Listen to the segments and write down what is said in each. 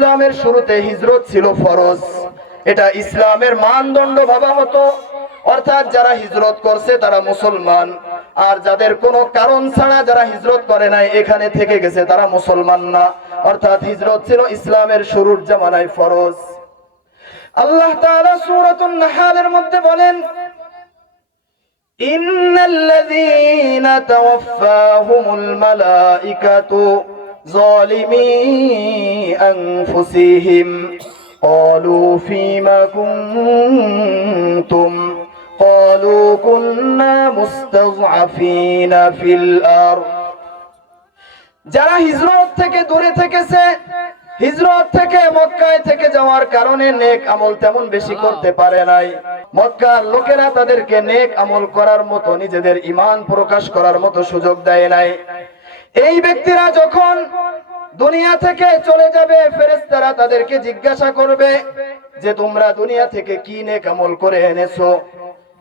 ইসলামের শুরুতে হিজরত ছিল ফরজ, এটা ইসলামের মানদণ্ড ভাবা হতো। অর্থাৎ যারা হিজরত করছে তারা মুসলমান, আর যাদের কোনো কারণ ছাড়া যারা হিজরত করে নাই এখানে থেকে গেছে তারা মুসলমান না। অর্থাৎ হিজরত ছিল ইসলামের শুরুর জামানায় ফরজ। আল্লাহ তাআলা সূরাতুন নাহলের মধ্যে বলেন, ইন্নাল্লাযীনা তাওয়াফফাহুমুল মালাইকাতু যালিমি আনফুসিহিম ক্বালু ফীমা কুনতুম ক্বালু কুন্না মুস্তাযআফিনা ফিল আরদ। যারা হিজরত থেকে দূরে থেকেছে, হিজরত থেকে মক্কায় থেকে যাওয়ার কারণে নেক আমল তেমন বেশি করতে পারে নাই। মক্কার লোকেরা তাদেরকে নেক আমল করার মতো, নিজেদের ঈমান প্রকাশ করার মতো সুযোগ দেয় নাই। এই ব্যক্তিরা যখন দুনিয়া থেকে চলে যাবে, ফেরেশতারা তাদেরকে জিজ্ঞাসা করবে যে তোমরা দুনিয়া থেকে কি নেক আমল করে এনেছো,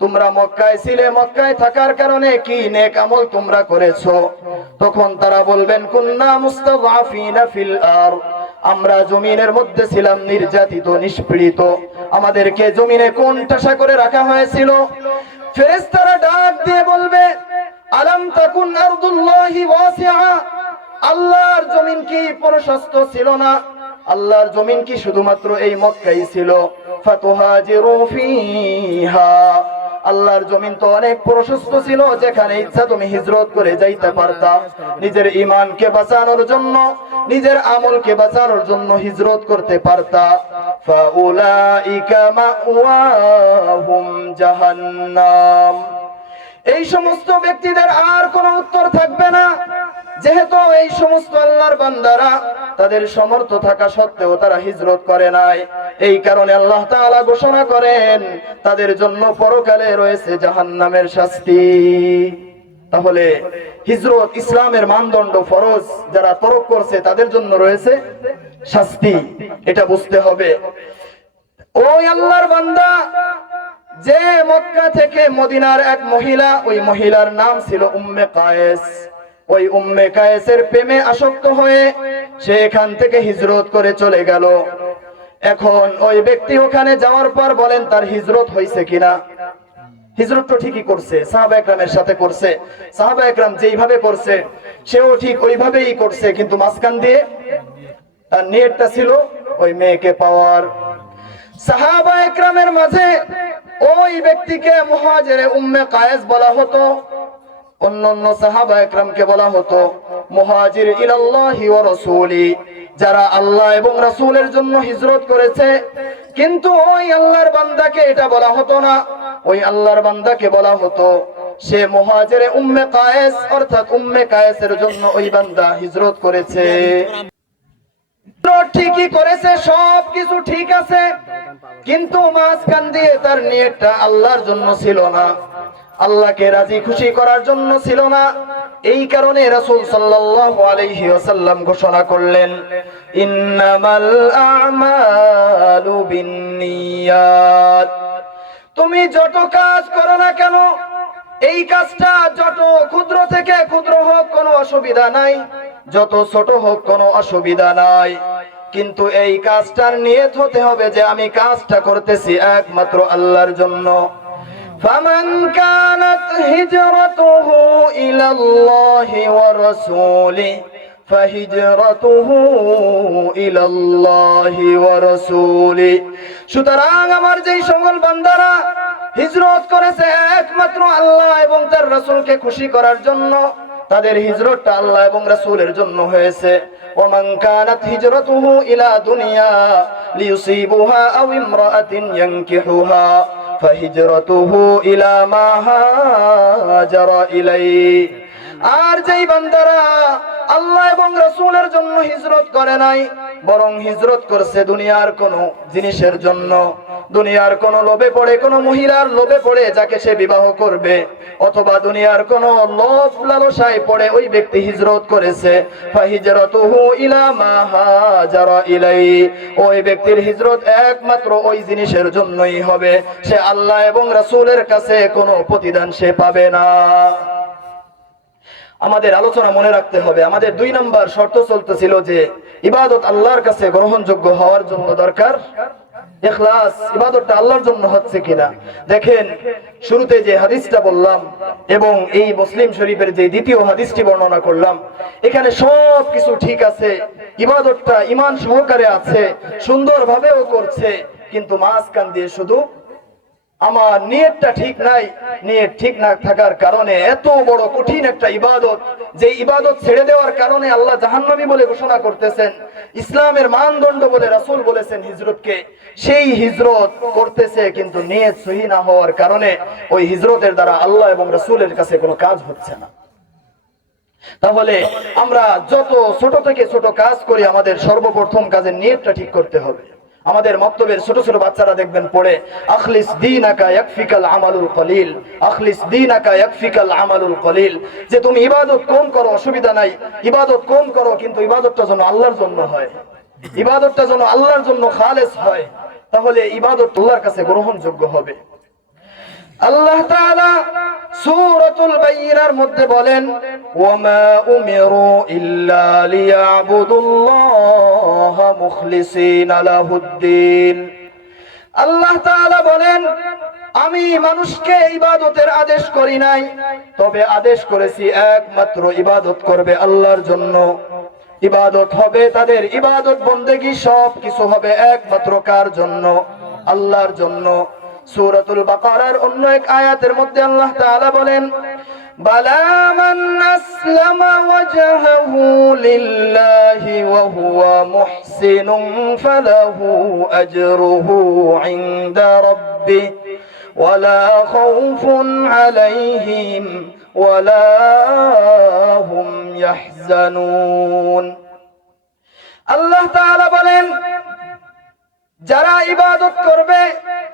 তোমরা মক্কায় ছিলে, মক্কায় থাকার কারণে কি নেক আমল তোমরা করেছো। তখন তারা বলবেন, কুন্না মুস্তাযআফিনা ফিল আরদ, আমরা জমিনের মধ্যে ছিলাম নির্যাতিত, নিষ্পীড়িত, আমাদেরকে জমিনে কোণঠাসা করে রাখা হয়েছিল। ফেরেশতারা ডাক দিয়ে বলবে, আলাম তাকুন আরদুল্লাহি ওয়াসিআ, আল্লাহর জমিন কি প্রশস্ত ছিল না? আল্লাহর জমিন কি শুধুমাত্র এই মক্কাই ছিল? ফাতুহাজিরু ফিহা, আল্লাহর জমিন তো অনেক প্রশস্ত ছিল, যেখানে ইচ্ছা তুমি হিজরত করে যাইতে পারতা। নিজের ঈমানকে বাঁচানোর জন্য, নিজের আমলকে বাঁচানোর জন্য হিজরত করতে পারতা। ফাউলাইকা মাওয়াহুম জাহান্নাম, এই সমস্ত ব্যক্তিদের আর কোনো উত্তর থাকবে না। যেহেতু এই সমস্ত আল্লাহর বান্দারা তাদের সামর্থ্য থাকা সত্ত্বেও তারা হিজরত করে নাই, এই কারণে আল্লাহ তাআলা ঘোষণা করেন তাদের জন্য পরকালে রয়েছে জাহান্নামের শাস্তি। তাহলে হিজরত ইসলামের মানদণ্ড, ফরজ, যারা তরক করছে তাদের জন্য রয়েছে শাস্তি, এটা বুঝতে হবে। ওই আল্লাহর বান্দা যে মক্কা থেকে মদিনার এক মহিলা, ওই মহিলার নাম ছিল উম্মে কায়েস, ওই উম্মে কায়েসের প্রেমে আসক্ত হয়ে সে এখান থেকে হিজরত করে চলে গেল। এখন ওই ব্যক্তি ওখানে যাওয়ার পর বলেন তার হিজরত হয়েছে কিনা? হিজরত তো ঠিকই করছে, সাহাবা একরামের সাথে করছে, সাহাবা একরাম যেইভাবে করছে সেও ঠিক ওইভাবেই করছে, কিন্তু মাঝখান দিয়ে তার নিয়তটা ছিল ওই মেয়েকে পাওয়ার। সাহাবা একরামের মাঝে ওই ব্যক্তিকে মুহাজিরে উম্মে কায়েস বলা হতো, অন্যান্য সাহাবা একরামকে বলা হতো মুহাজির ইলাল্লাহি ওয়া রাসূলি, যারা আল্লাহ এবং রাসূলের জন্য হিজরত করেছে। কিন্তু ওই আল্লাহর বান্দাকে এটা বলা হতো না, ওই আল্লাহর বান্দাকে বলা হতো সে মুহাজিরে উম্মে কায়েস, অর্থাৎ উম্মে কায়েসের জন্য ওই বান্দা হিজরত করেছে। ঠিকই করেছে, সব কিছু ঠিক আছে, কিন্তু মাঝখান দিয়ে তার নিয়তটা আল্লাহর জন্য ছিল না, আল্লাহকে রাজি খুশি করার জন্য ছিল না। এই কারণে রাসূল সাল্লাল্লাহু আলাইহি ওয়াসাল্লাম ঘোষণা করলেন, ইন্নামাল আ'মালু বিন্নিয়াত, তুমি যত কাজ করো না কেন, এই কাজটা যত ক্ষুদ্র থেকে ক্ষুদ্র হোক কোনো অসুবিধা নাই, যত ছোট হোক কোনো অসুবিধা নাই, কিন্তু এই কাজটার নিয়ত হতে হবে যে আমি কাজটা করতেছি একমাত্র আল্লাহর জন্য। ফামান কানাত হিজরাতুহু ইলাল্লাহি ওয়া রাসূলি ফাহিজরাতুহু ইলাল্লাহি ওয়া রাসূলি, সুতরাং আমার যেই সকল বান্দারা হিজরত করেছে একমাত্র আল্লাহ এবং তার রাসূলকে খুশি করার জন্য, তাদের হিজরতটা আল্লাহ এবং রাসূলের জন্য হয়েছে। ওমান কানাত হিজরাতুহু ইলা দুনিয়া লিয়ুসিবুহা আও ইমরাআতিন ইয়ানকিহুহা ফাহিজরাতুহু ইলা মা হাজারা ইলাইহি, আর যেই বান্দারা আল্লাহ এবং রাসূলের জন্য হিজরত করে নাই, বরং হিজরত করছে দুনিয়ার কোন জিনিসের জন্য, দুনিয়ার কোন লোভে পড়ে, কোন মহিলার লোভে পড়ে যাকে সে বিবাহ করবে, অথবা দুনিয়ার কোন লোভ লালসায় পড়ে ওই ব্যক্তি হিজরত করেছে, ফাহিজরাতুহু ইলা মা হাজারা ইলাইহি, ওই ব্যক্তির হিজরত একমাত্র ওই জিনিসের জন্যই হবে, সে আল্লাহ এবং রাসূলের কাছে কোনো প্রতিদান সে পাবে না। আমাদের আলোচনা মনে রাখতে হবে, আমাদের 2 নম্বর শর্ত চলতেছিল যে ইবাদত আল্লাহর কাছে গ্রহণযোগ্য হওয়ার জন্য দরকার ইখলাস, ইবাদতটা আল্লাহর জন্য হচ্ছে কিনা। দেখেন শুরুতে যে হাদিসটা বললাম এবং এই মুসলিম শরীফের যে দ্বিতীয় হাদিসটি বর্ণনা করলাম, এখানে সব কিছু ঠিক আছে, ইবাদতটা ঈমান সহকারে আছে, সুন্দরভাবেও করছে, কিন্তু মাঝখান দিয়ে শুধু আমার নিয়তটা ঠিক নাই। নিয়ত ঠিক না থাকার কারণে এত বড় কঠিন একটা ইবাদত, যে ইবাদত ছেড়ে দেওয়ার কারণে আল্লাহ জাহান্নামী বলে ঘোষণা করতেছেন, ইসলামের মানদণ্ড বলে রাসূল বলেছেন হিজরতকে, সেই হিজরত করতেছে কিন্তু নিয়ত সহি না হওয়ার কারণে ওই হিজরতের দ্বারা আল্লাহ এবং রাসূলের কাছে কোনো কাজ হচ্ছে না। তাহলে আমরা যত ছোট থেকে ছোট কাজ করি, আমাদের সর্বপ্রথম কাজের নিয়তটা ঠিক করতে হবে। আমাদের মক্তবের ছোট ছোট বাচ্চারা দেখবেন পড়ে, আখলিস দীনাকা ইয়াকফিকাল আমালুল কলিল, আখলিস দীনাকা ইয়াকফিকাল আমালুল কলিল, যে তুমি ইবাদত কম করো অসুবিধা নাই, ইবাদত কম করো কিন্তু ইবাদতটা যেন আল্লাহর জন্য হয়, ইবাদতটা যেন আল্লাহর জন্য খালেস হয়, তাহলে ইবাদত আল্লাহর কাছে গ্রহণযোগ্য হবে। আল্লাহ তাআলা সূরাতুল বাইয়িনার মধ্যে বলেন, ওয়ামা উমিরু ইল্লা লিয়াবুদুল্লাহা মুখলিসিনা লাহুদ্দিন। আল্লাহ তাআলা বলেন, আমি মানুষকে ইবাদতের আদেশ করি নাই, তবে আদেশ করেছি একমাত্র ইবাদত করবে আল্লাহর জন্য। ইবাদত হবে তাদের, ইবাদত বন্দেগী সব কিছু হবে একমাত্র কার জন্য? আল্লাহর জন্য। সূরাতুল বাকারার অন্য এক আয়াতের মধ্যে আল্লাহ তাআলা বলেন, বালা মান আসলামা ওয়াজহাহু লিল্লাহি ওয়া হুয়া মুহসিনুন ফালাহু আজরুহু ইনদা রাব্বিহি ওয়ালা খাউফুন আলাইহিম ওয়ালা হুম ইয়াহজানুন। আল্লাহ তাআলা বলেন, যারা ইবাদত করবে,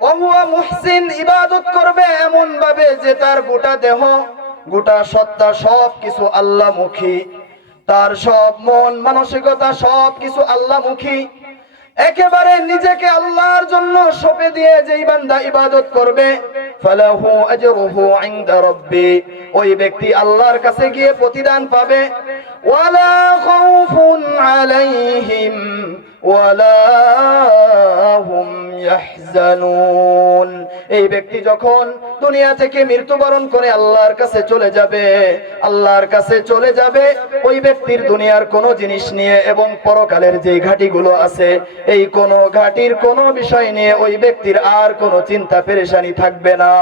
ওহুয়া মুহসিন, ইবাদত করবে এমন ভাবে যে তার গোটা দেহ গোটা সত্তা সব কিছু আল্লাহমুখী, তার সব মন মানসিকতা সব কিছু আল্লাহমুখী, একেবারে নিজেকে আল্লাহর জন্য সঁপে দিয়ে যেই বান্দা ইবাদত করবে, ফালাহু আজরুহু ইনদা রাব্বি, ওই ব্যক্তি আল্লাহর কাছে গিয়ে প্রতিদান পাবে, ওয়ালা খাউফুন আলাইহিম ওয়ালা হুম ইয়াহজানুন। এই ব্যক্তি যখন দুনিয়া থেকে মৃত্যুবরণ করে আল্লাহর কাছে চলে যাবে, আল্লাহর কাছে চলে যাবে, ওই ব্যক্তির দুনিয়ার কোনো জিনিস নিয়ে এবং পরকালের যে ঘাটিগুলো আছে, এই কোনো ঘাটির কোনো বিষয় নিয়ে ওই ব্যক্তির আর কোনো চিন্তা পেরেশানি থাকবে না।